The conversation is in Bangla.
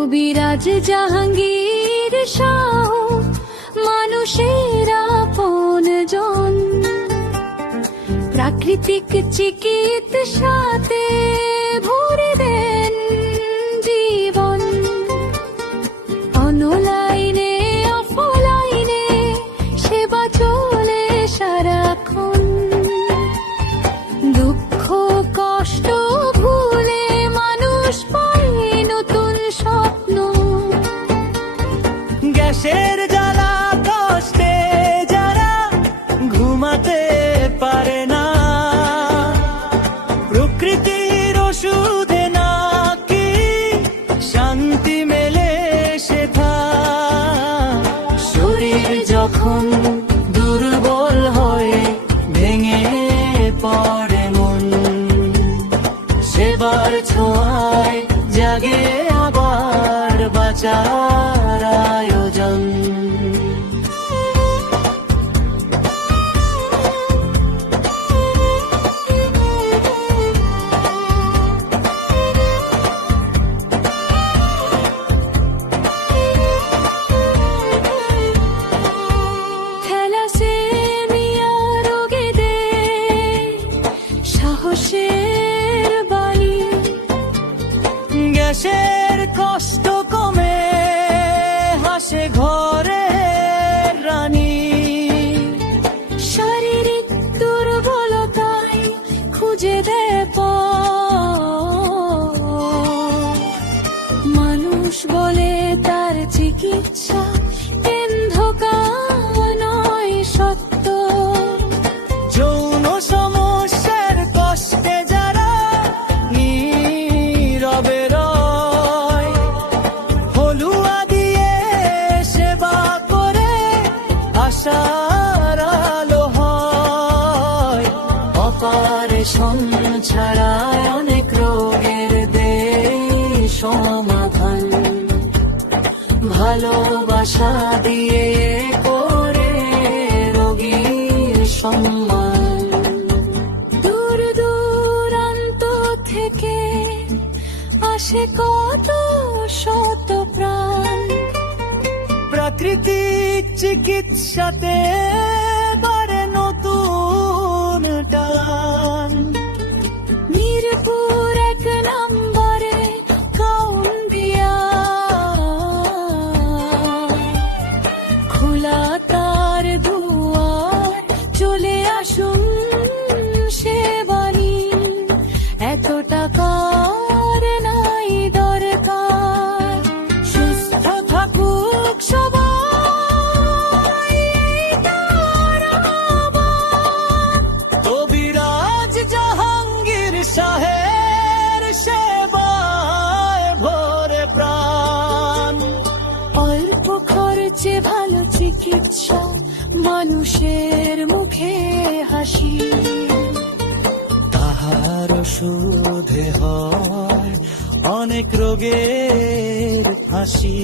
কবিরাজ জাহাঙ্গীর শাহ মানুষের আপনজন, প্রাকৃতিক চিকিৎসাতে ভরে দেন জীবন। অনলাইনে অফলাইনে সেবা চলে সারাক্ষণ, দুঃখ কষ্ট ভুলে মানুষ পায় নতুন স্বপ্ন। গ্যাসের জ্বালা কষ্টে যারা ঘুমাতে পারে না, প্রকৃতির ওষুধে নাকি শান্তি মেলে সেথা। শরীর যখন দুর্বল হয় ভেঙে পড়ে মন, সেবার ছোঁয়ায় জাগে আবার বাঁচার আয়োজন। থ্যালাসেমিয়া রোগীদের সাহসের বাণী, গ্যাসের কষ্ট কমে হাসে ঘরে রানী। শারীরিক দুর্বলতায় খুঁজে দেয় পথ, মানুষ বলে তার চিকিৎসা অন্ধকার নয় সত্য। যৌন সমস্যার কষ্টে যারা নীরবে রয়, হলুয়া দিয়ে সেবা করে আশার আলো হয়। অপারেশন ছাড়ায় অনেক রোগের দেয় সমাধান, ভালোবাসা দিয়ে করে রোগীর সম্মান। দূর দূরান্ত থেকে আসে কত শত প্রাণ, প্রাকৃতিক চিকিৎসাতে বাড়ে নতুন টান। মিরপুর 1 নম্বরে কাউন্দিয়া, খোলা তার দুয়ার, চলে আসুন সেবা নিন। এত টাকার নাই দরকার, সুস্থ থাকুক সবাই, তার আহ্বান। কবিরাজ জাহাঙ্গীর শাহের সেবায় ভরে প্রাণ। অল্প খরচে ভালো চিকিৎসা, মানুষের মুখে হাসি। তাহার ওষুধে হয় অনেক রোগের হাসি।